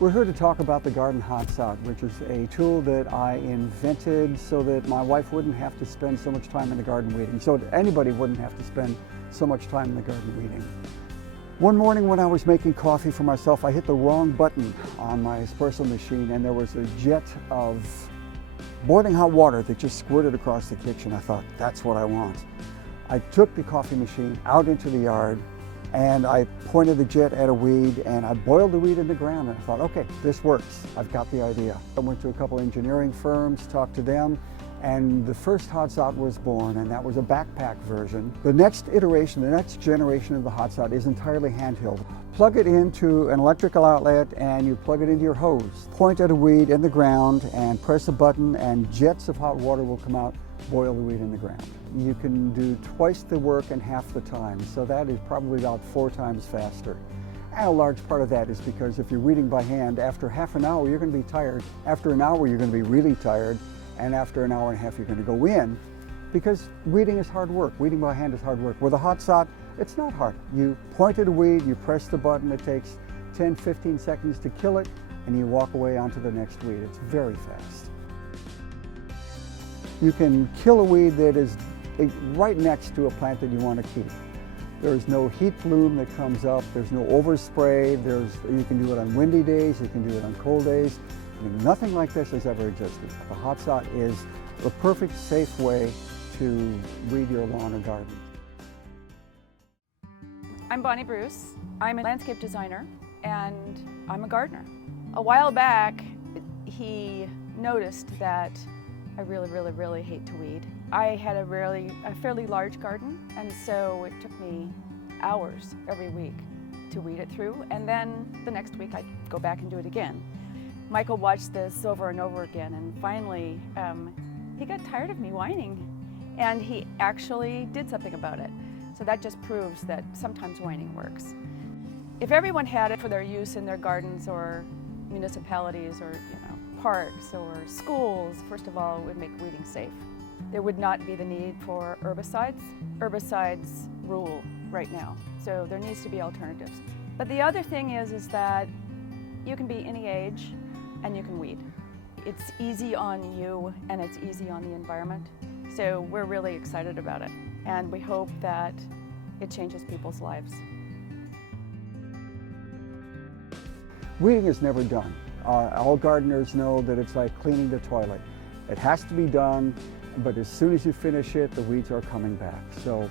We're here to talk about the Garden HotSot, which is a tool that I invented so that my wife wouldn't have to spend so much time in the garden weeding, so that anybody wouldn't have to spend so much time in the garden weeding. One morning when I was making coffee for myself, I hit the wrong button on my espresso machine and there was a jet of boiling hot water that just squirted across the kitchen. I thought, that's what I want. I took the coffee machine out into the yard and I pointed the jet at a weed and I boiled the weed in the ground and I thought, okay, this works. I've got the idea. I went to a couple engineering firms, talked to them, and the first HotSot was born, and that was a backpack version. The next iteration, the next generation of the HotSot is entirely handheld. Plug it into an electrical outlet and you plug it into your hose. Point at a weed in the ground and press a button and jets of hot water will come out, boil the weed in the ground. You can do twice the work in half the time, so that is probably about 4 times faster. And a large part of that is because if you're weeding by hand, after half an hour you're going to be tired. After an hour you're going to be really tired. And after an hour and a half you're going to go in, because weeding is hard work. Weeding by hand is hard work. With a HotSot, it's not hard. You point at a weed, you press the button, it takes 10-15 seconds to kill it, and you walk away onto the next weed. It's very fast. You can kill a weed that is right next to a plant that you want to keep. There's no heat bloom that comes up, there's no overspray, you can do it on windy days, you can do it on cold days. Nothing like this has ever existed. The HotSot is the perfect, safe way to weed your lawn or garden. I'm Bonnie Bruce. I'm a landscape designer and I'm a gardener. A while back, he noticed that I really hate to weed. I had a fairly large garden, and so it took me hours every week to weed it through, and then the next week I'd go back and do it again. Michael watched this over and over again, and finally he got tired of me whining, and he actually did something about it. So that just proves that sometimes whining works. If everyone had it for their use in their gardens or municipalities or parks or schools, first of all, it would make weeding safe. There would not be the need for herbicides. Herbicides rule right now, so there needs to be alternatives. But the other thing is that you can be any age and you can weed. It's easy on you and it's easy on the environment. So we're really excited about it, and we hope that it changes people's lives. Weeding is never done. All gardeners know that it's like cleaning the toilet. It has to be done, but as soon as you finish it, the weeds are coming back. So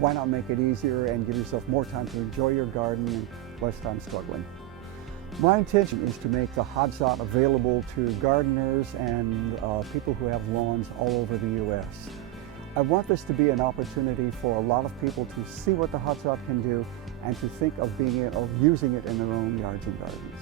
why not make it easier and give yourself more time to enjoy your garden and less time struggling? My intention is to make the HotSot available to gardeners and people who have lawns all over the U.S. I want this to be an opportunity for a lot of people to see what the HotSot can do and to think of using it in their own yards and gardens.